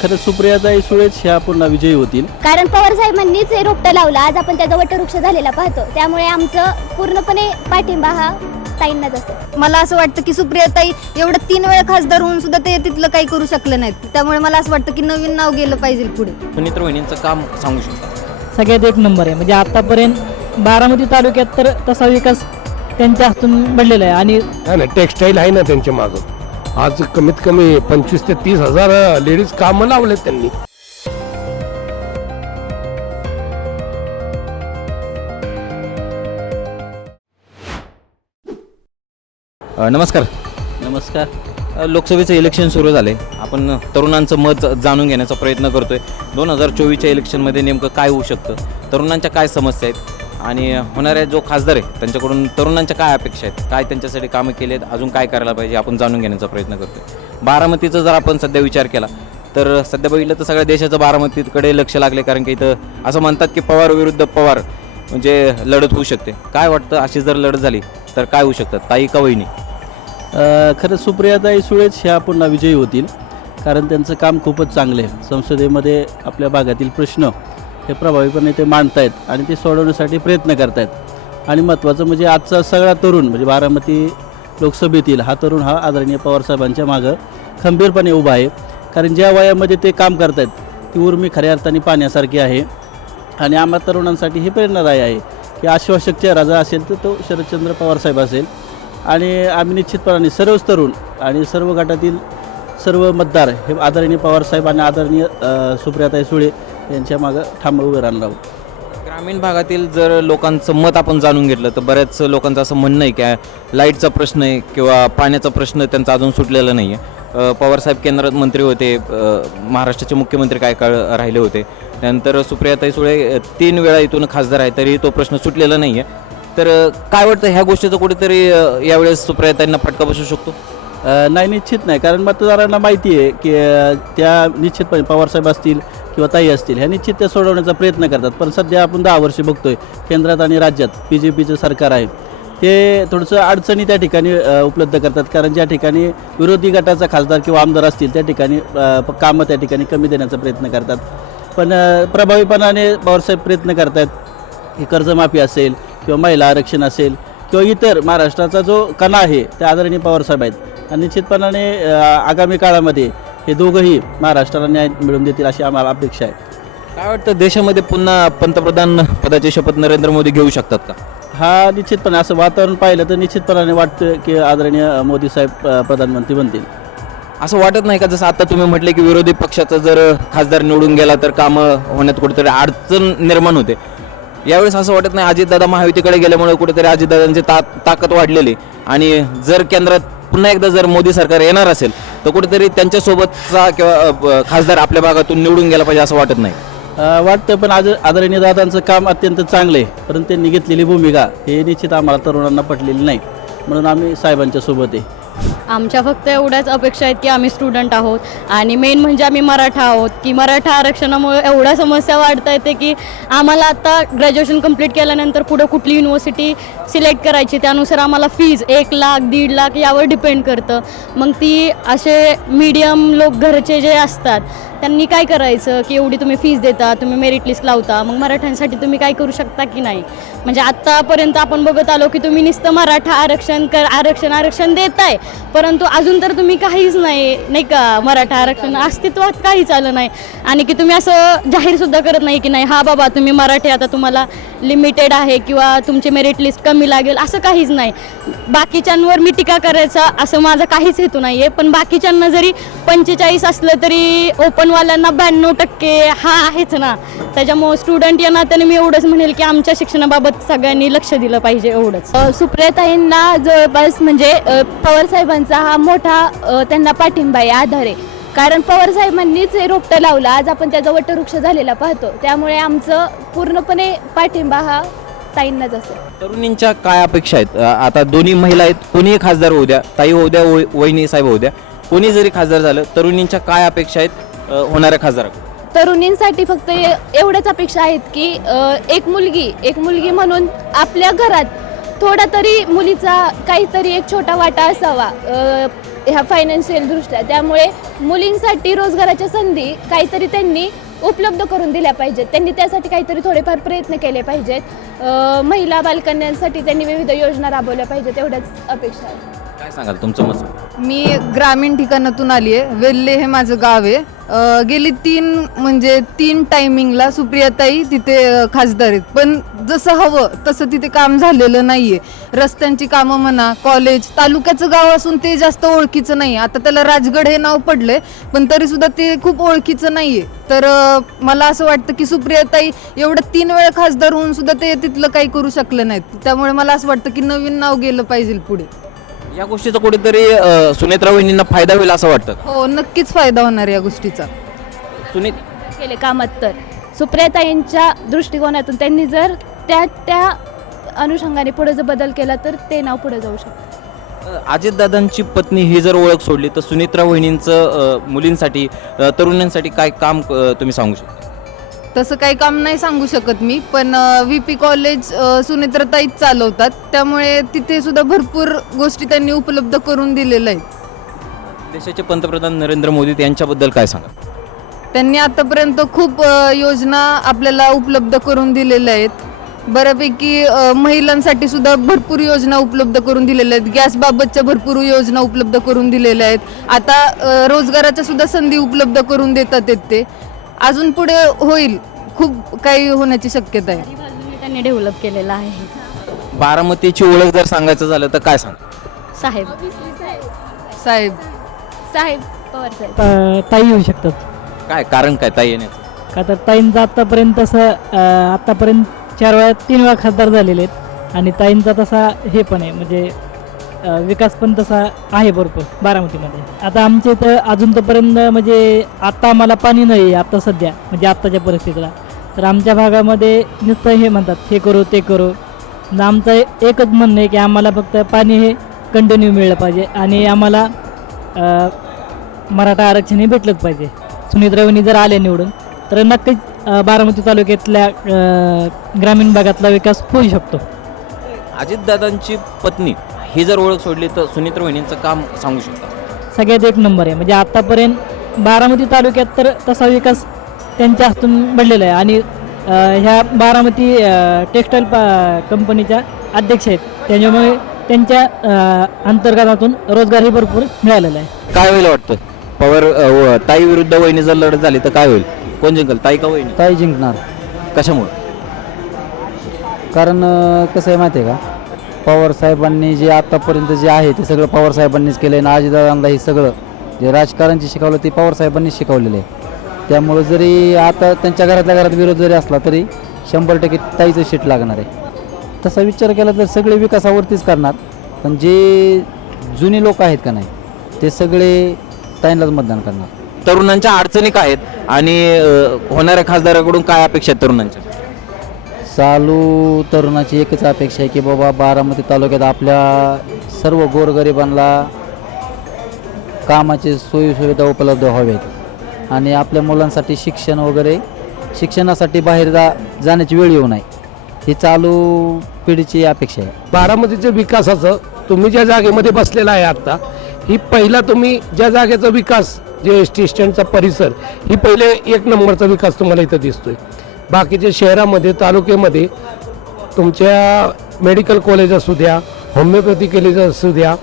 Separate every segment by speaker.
Speaker 1: खरं सुप्रियाताई सुळेच ह्या पुन्हा विजयी होतील.
Speaker 2: कारण पवार साहेबांनीच हे रोपटं लावलं. आज आपण त्याचा वटवृक्ष झालेला पाहतो. त्यामुळे आमचं पूर्णपणे पाठिंबा हा ताईंनाच असेल
Speaker 3: मला असं वाटतं की सुप्रियाताई एवढं तीन वेळा खासदार होऊन सुद्धा ते तिथलं काही करू शकले नाहीत. त्यामुळे मला असं वाटतं की नवीन नाव गेलं पाहिजे पुढे.
Speaker 4: सुनीत्र वहिनींचं काम सांगू शकता.
Speaker 5: सगळ्यात एक नंबर आहे. म्हणजे आतापर्यंत बारामती तालुक्यात तर तसा विकास त्यांच्या हातून घडलेला आहे. आणि
Speaker 6: टेक्स्टाईल आहे ना त्यांच्या मागं. आज कमीत कमी पंचवीस ते तीस हजार लेडीज कामं लावलेत त्यांनी.
Speaker 4: नमस्कार.
Speaker 1: नमस्कार.
Speaker 4: लोकसभेचं इलेक्शन सुरू झालं आपण तरुणांचं मत जाणून घेण्याचा प्रयत्न करतोय. दोन हजार चोवीसच्या इलेक्शनमध्ये नेमकं काय होऊ शकतं? तरुणांच्या काय समस्या आहेत? आणि होणाऱ्या जो खासदार आहे त्यांच्याकडून तरुणांच्या काय अपेक्षा आहेत काय त्यांच्यासाठी कामं केली आहेत अजून काय करायला पाहिजे आपण जाणून घेण्याचा प्रयत्न करतोय. बारामतीचा जर आपण सध्या विचार केला तर सध्या बघितलं तर सगळ्या देशाचं बारामतीकडे लक्ष लागले कारण की इथं असं म्हणतात की पवार विरुद्ध पवार म्हणजे लढत होऊ शकते. काय वाटतं? अशी जर लढत झाली तर काय होऊ शकतं ताई का वहिनी?
Speaker 1: खरं सुप्रियाताई सुळेच ह्या पुन्हा विजयी होतील कारण त्यांचं काम खूपच चांगलं आहे. संसदेमध्ये आपल्या भागातील प्रश्न हे प्रभावीपणे ते मांडतायत आणि ते सोडवण्यासाठी प्रयत्न करतायत. आणि महत्त्वाचं म्हणजे आजचा सगळा तरुण म्हणजे बारामती लोकसभेतील हा तरुण हा आदरणीय पवारसाहेबांच्या मागं खंबीरपणे उभा आहे. कारण ज्या वयामध्ये ते काम करतायत ती उर्मी खऱ्या अर्थाने पाहण्यासारखी आहे. आणि आम्हा तरुणांसाठी हे प्रेरणादायी आहे की आश्वासक चेहरा असेल तर तो शरदचंद्र पवारसाहेब असेल. आणि आम्ही निश्चितपणाने सर्वच तरुण आणि सर्व गटातील सर्व मतदार हे आदरणीय पवारसाहेब आणि आदरणीय सुप्रियाताई सुळे यांच्या मागं ठाम उभे राहणार आहोत.
Speaker 4: ग्रामीण भागातील जर लोकांचं मत आपण जाणून घेतलं तर बऱ्याच लोकांचं असं म्हणणं आहे की लाईटचा प्रश्न आहे किंवा पाण्याचा प्रश्न त्यांचा अजून सुटलेला नाही आहे पवारसाहेब केंद्रात मंत्री होते महाराष्ट्राचे मुख्यमंत्री काय काळ राहिले होते. त्यानंतर सुप्रियाताई सुळे तीन वेळा इथून खासदार आहे तरी तो प्रश्न सुटलेला नाही आहे तर काय वाटतं ह्या गोष्टीचं कुठेतरी यावेळेस सुप्रियाताईंना फटका बसू शकतो?
Speaker 1: नाही निश्चित नाही. कारण मतदारांना माहिती आहे की त्या निश्चितपणे पवारसाहेब असतील किंवा ताई असतील ह्या निश्चित त्या सोडवण्याचा प्रयत्न करतात. पण सध्या आपण दहा वर्षे बघतोय केंद्रात आणि राज्यात बी जे पीचं सरकार आहे. ते थोडंसं अडचणी त्या ठिकाणी उपलब्ध करतात. कारण ज्या ठिकाणी विरोधी गटाचा खासदार किंवा आमदार असतील त्या ठिकाणी कामं त्या ठिकाणी कमी देण्याचा प्रयत्न करतात. पण प्रभावीपणाने पवारसाहेब प्रयत्न करतात की कर्जमाफी असेल किंवा महिला आरक्षण असेल किंवा इतर महाराष्ट्राचा जो कणा आहे त्या आदरणीय पवारसाहेब आहेत. आणि निश्चितपणाने आगामी काळामध्ये हे दोघंही महाराष्ट्राला न्याय मिळवून देतील अशी आम्हाला अपेक्षा आहे.
Speaker 4: काय वाटतं देशामध्ये पुन्हा पंतप्रधान पदाची शपथ नरेंद्र मोदी घेऊ शकतात का?
Speaker 1: हा निश्चितपणे. असं वातावरण पाहिलं तर निश्चितपणाने वाटतं की आदरणीय मोदी साहेब अ, प्रधानमंत्री बनतील.
Speaker 4: असं वाटत नाही का? जसं आता तुम्ही म्हटले की विरोधी पक्षाचा जर खासदार निवडून गेला तर कामं होण्यात कुठेतरी अडचण निर्माण होते. यावेळेस असं वाटत नाही अजितदादा महायुतीकडे गेल्यामुळे कुठेतरी अजितदादांची ता ताकद वाढलेली. आणि जर केंद्रात पुन्हा एकदा जर मोदी सरकार येणार असेल तर कुठेतरी त्यांच्यासोबतचा किंवा ब- खासदार आपल्या भागातून निवडून गेला पाहिजे असं वाटत नाही.
Speaker 1: वाटतं पण आज आदरणीय दादांचं काम अत्यंत चांगलं आहे. परंतु त्यांनी घेतलेली भूमिका हे निश्चित आम्हाला तरुणांना पटलेली नाही. म्हणून आम्ही साहेबांच्या सोबत आहे.
Speaker 7: आमच्या फक्त एवढ्याच अपेक्षा आहेत की आम्ही स्टुडंट आहोत. आणि मेन म्हणजे आम्ही मराठा आहोत. की मराठा आरक्षणामुळे एवढ्या समस्या वाढता येते की आम्हाला आता ग्रॅज्युएशन कंप्लीट केल्यानंतर पुढं कुठली युनिव्हर्सिटी सिलेक्ट करायची त्यानुसार आम्हाला फीज एक लाख दीड लाख यावर डिपेंड करतं. मग ती असे मीडियम लोक घरचे जे असतात त्यांनी काय करायचं? की एवढी तुम्ही फीज देता तुम्ही मेरिट लिस्ट लावता मग मराठ्यांसाठी तुम्ही काय करू शकता की नाही? म्हणजे आत्तापर्यंत आपण बघत आलो की तुम्ही नुसतं मराठा आरक्षण कर आरक्षण आरक्षण देताय. परंतु अजून तर तुम्ही काहीच नाही नाही का? मराठा आरक्षण अस्तित्वात काहीच आलं नाही. आणि की तुम्ही असं जाहीरसुद्धा करत नाही की नाही हा बाबा तुम्ही मराठी आता तुम्हाला लिमिटेड आहे किंवा तुमची मेरिट लिस्ट कमी लागेल असं काहीच नाही. बाकीच्यांवर मी टीका करायचा असं माझा काहीच हेतू नाही आहे पण बाकीच्यांना जरी पंचेचाळीस असलं तरी ओपन ओपनवाल्यांना ब्याण्णव टक्के हा आहेच ना. त्याच्यामुळे स्टुडंट या नात्याने मी एवढंच म्हणेल की आमच्या शिक्षणाबाबत सगळ्यांनी लक्ष दिलं पाहिजे एवढंच.
Speaker 2: सुप्रियाताईंना जवळपास म्हणजे अ, पवारसाहेबांचा हा मोठा त्यांना पाठिंबा आहे आधार आहे. कारण पवारसाहेबांनीच हे रोपटं लावलं. आज आपण त्याचा वटवृक्ष झालेला पाहतो. त्यामुळे आमचं पूर्णपणे पाठिंबा हा ताईंनाच असेल.
Speaker 4: तरुणींच्या काय अपेक्षा आहेत? आता दोन्ही महिला आहेत. कोणीही खासदार होऊ द्या. ताई होऊ द्या वहिनी साहेब होऊ द्या. कोणी जरी खासदार झालं तरुणींच्या काय अपेक्षा आहेत? होणाऱ्या खासदाराकडे
Speaker 2: तरुणींसाठी फक्त ए- एवढ्याच अपेक्षा आहेत की अ, एक मुलगी एक मुलगी म्हणून आपल्या घरात थोडा तरी मुलीचा काहीतरी एक छोटा वाटा असावा अ, ह्या फायनान्शियल दृष्ट्या. त्यामुळे मुलींसाठी रोजगाराच्या संधी काहीतरी त्यांनी उपलब्ध करून दिल्या पाहिजेत. त्यांनी त्यासाठी काहीतरी थोडेफार प्रयत्न केले पाहिजेत. अ, महिला बालकन्यांसाठी त्यांनी विविध योजना राबवल्या पाहिजेत एवढ्याच अपेक्षा आहे
Speaker 4: काय सांगाल तुमचं मत?
Speaker 8: मी ग्रामीण ठिकाणातून आली आहे वेल्ले हे माझं गाव आहे. अ, गेली तीन म्हणजे तीन टायमिंगला सुप्रियाताई तिथे अ, खासदार आहेत. पण जसं हवं तसं तिथे काम झालेलं नाही आहे रस्त्यांची कामं म्हणा कॉलेज तालुक्याचं गाव असून ते जास्त ओळखीचं नाही. आता त्याला राजगड हे नाव पडलंय पण तरीसुद्धा ते खूप ओळखीचं नाही आहे तर अ, मला असं वाटतं की सुप्रियाताई एवढं तीन वेळा खासदार होऊन सुद्धा ते तिथलं काही करू शकलं नाहीत. त्यामुळे मला असं वाटतं की नवीन नाव गेलं पाहिजे पुढे.
Speaker 4: या गोष्टीचा कुठेतरी अ, सुनेत्रा वहिनींना फायदा होईल असं वाटतं
Speaker 8: हो नक्कीच फायदा होणार या गोष्टीचा.
Speaker 4: सुनीत?
Speaker 2: केले कामात तर. सुप्रियाताईंच्या दृष्टिकोनातून त्यांनी जर त्या त्या अनुषंगाने पुढे जर बदल केला तर ते नाव पुढे जाऊ शकतं.
Speaker 4: अजितदादांची पत्नी ही जर ओळख सोडली तर सुनित्रा वहिनींचं अ, मुलींसाठी अ, तरुणांसाठी काय काम अ, तुम्ही सांगू शकता?
Speaker 8: तसं काही काम नाही सांगू शकत मी पण व्ही पी कॉलेज सुनेत्रताईच चालवतात. त्यामुळे तिथे सुद्धा भरपूर गोष्टी त्यांनी उपलब्ध करून दिलेल्या आहेत.
Speaker 4: देशाचे पंतप्रधान नरेंद्र मोदी यांच्याबद्दल काय सांगा?
Speaker 8: त्यांनी आतापर्यंत खूप अ, योजना आपल्याला उपलब्ध करून दिलेल्या आहेत. बऱ्यापैकी अ, महिलांसाठी सुद्धा भरपूर योजना उपलब्ध करून दिलेल्या आहेत. गॅसबाबतच्या भरपूर योजना उपलब्ध करून दिलेल्या आहेत. आता अ, रोजगाराच्या सुद्धा संधी उपलब्ध करून देतात आहेत ते. अजून पुढे होईल. खूप काही होण्याची शक्यता आहे.
Speaker 7: बाजूने त्यांनी डेव्हलप केलेला आहे.
Speaker 4: बारामतीची ओळख जर सांगायचं झालं तर काय सांगा?
Speaker 7: साहेब.
Speaker 8: साहेब.
Speaker 2: साहेब पवार साहेब.
Speaker 5: ता- ताई येऊ शकतात.
Speaker 4: काय कारण काय ताई येण्याचं?
Speaker 5: का तर ताईंचं आत्तापर्यंत तसं अं, आत्तापर्यंत चार वेळा तीन वेळा खासदार झालेले आहेत. आणि ताईंचा तसा हे पण आहे. म्हणजे विकास पण तसा आहे भरपूर बारामतीमध्ये. आता आमच्या इथं अजून तोपर्यंत म्हणजे आत्ता आम्हाला पाणी नाही आहे आत्ता सध्या म्हणजे आत्ताच्या परिस्थितीला. तर आमच्या भागामध्ये नुसतं हे म्हणतात हे करू ते करू. न आमचं एकच म्हणणं आहे की आम्हाला फक्त पाणी हे कंटिन्यू मिळलं पाहिजे आणि आम्हाला मराठा आरक्षण हे भेटलंच पाहिजे. सुनीत जर आले निवडून तर नक्कीच बारामती तालुक्यातल्या ग्रामीण भागातला विकास होऊ शकतो.
Speaker 4: अजितदादांची पत्नी ही जर ओळख सोडली तर सुनित्रा वहिनींचं काम सांगू शकता.
Speaker 5: सगळ्यात एक नंबर आहे. म्हणजे आत्तापर्यंत बारामती तालुक्यात तर तसा विकास त्यांच्या हातून घडलेला आहे. आणि अं, ह्या बारामती टेक्स्टाईल कंपनीच्या अध्यक्ष आहेत. त्याच्यामुळे त्यांच्या अं, अंतर्गतातून रोजगारही भरपूर मिळालेला आहे.
Speaker 4: काय होईल वाटतं? पवार अ, व- ताई विरुद्ध वहिनी जर लढत झाली तर काय होईल? कोण जिंकल ताई का वहिनी?
Speaker 9: ताई जिंकणार.
Speaker 4: कशामुळे?
Speaker 9: कारण अं, कसं आहे माहिती आहे का? पवार साहेबांनी जे आत्तापर्यंत जे आहे ते सगळं पवार साहेबांनीच केलं आहे आणि आजीदादांना हे सगळं जे राजकारण जे शिकवलं ते पवार साहेबांनी शिकवलेलं आहे. त्यामुळं जरी आता त्यांच्या घरातल्या घरात विरोध जरी असला तरी शंभर टक्के ताईचं शीट लागणार आहे. तसा विचार केला तर सगळे विकासावरतीच करणार पण जे जुने लोक आहेत का नाही ते सगळे ताईंलाच मतदान करणार.
Speaker 4: तरुणांच्या अडचणी काय आहेत आणि अ, होणाऱ्या खासदाराकडून काय अपेक्षा आहेत तरुणांच्या?
Speaker 9: चालू तरुणाची एकच अपेक्षा आहे की बाबा बारामती तालुक्यात आपल्या सर्व गोरगरिबांना कामाची सोयीसुविधा उपलब्ध व्हावेत. आणि आपल्या मुलांसाठी शिक्षण वगैरे शिक्षणासाठी बाहेर जा जाण्याची वेळ येऊ नये. ही चालू पिढीची अपेक्षा आहे.
Speaker 6: बारामतीच्या विकासाचं तुम्ही ज्या जागेमध्ये बसलेला आहे आत्ता ही पहिला तुम्ही ज्या जागेचा विकास जे एस टी स्टँडचा परिसर ही पहिले एक नंबरचा विकास तुम्हाला इथं दिसतोय. बाकीच्या शहरामध्ये तालुक्यामध्ये तुमच्या मेडिकल कॉलेज असू द्या होमिओपॅथी कॉलेज असू द्या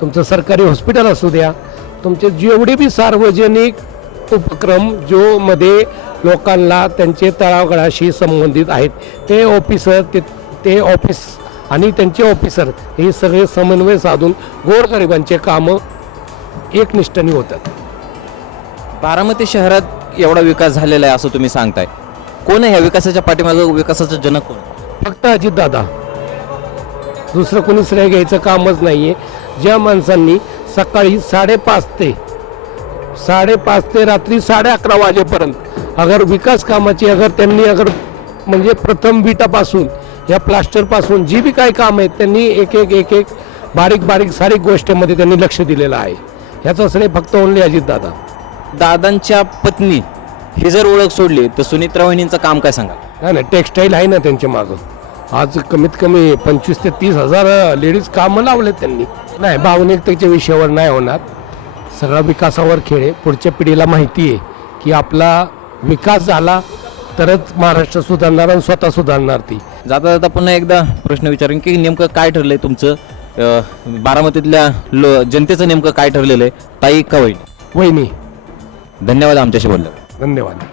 Speaker 6: तुमचं सरकारी हॉस्पिटल असू द्या तुमचे जेवढे बी सार्वजनिक उपक्रम जो मध्ये लोकांना त्यांचे तळागळाशी संबंधित आहेत ते ऑफिसर ते ते ऑफिस आणि त्यांचे ऑफिसर हे सगळे समन्वय साधून गोरगरिबांचे कामं एकनिष्ठनी होतात.
Speaker 4: बारामती शहरात एवढा विकास झालेला आहे असं तुम्ही सांगताय. कोण आहे ह्या विकासाच्या पाठीमागं? विकासाचं जनक कोण?
Speaker 6: फक्त अजितदादा दुसरं कोणी श्रेय घ्यायचं कामच नाही आहे ज्या माणसांनी सकाळी साडेपाच ते साडेपाच ते रात्री साडे अकरा वाजेपर्यंत अगर विकास कामाची अगर त्यांनी अगर म्हणजे प्रथम विटापासून या प्लास्टरपासून जी बी काही काम आहेत त्यांनी एक एक एक एक बारीक बारीक सारीक गोष्टीमध्ये त्यांनी लक्ष दिलेलं आहे. ह्याचं श्रेय फक्त ओनली अजितदादा
Speaker 4: दादांच्या पत्नी ही जर ओळख सोडली तर सुनित्रा वहिनींचं काम काय सांगा
Speaker 6: नाही नाही टेक्स्टाईल आहे ना त्यांच्या मागं. आज कमीत कमी पंचवीस ते तीस हजार लेडीज कामं लावलेत त्यांनी. नाही भावनिकतेच्या विषयावर नाही होणार. सगळा विकासावर खेळ आहे. पुढच्या पिढीला माहिती आहे की आपला विकास झाला तरच महाराष्ट्र सुधारणार आणि स्वतः सुधारणार ती.
Speaker 4: जाता जाता पुन्हा एकदा प्रश्न विचारेन की नेमकं काय ठरलंय तुमचं? अ, बारामतीतल्या लो जनतेचं नेमकं काय ठरलेलं आहे? ताई का होईल
Speaker 6: वहिनी.
Speaker 4: धन्यवाद आमच्याशी बोललं
Speaker 6: धन्यवाद.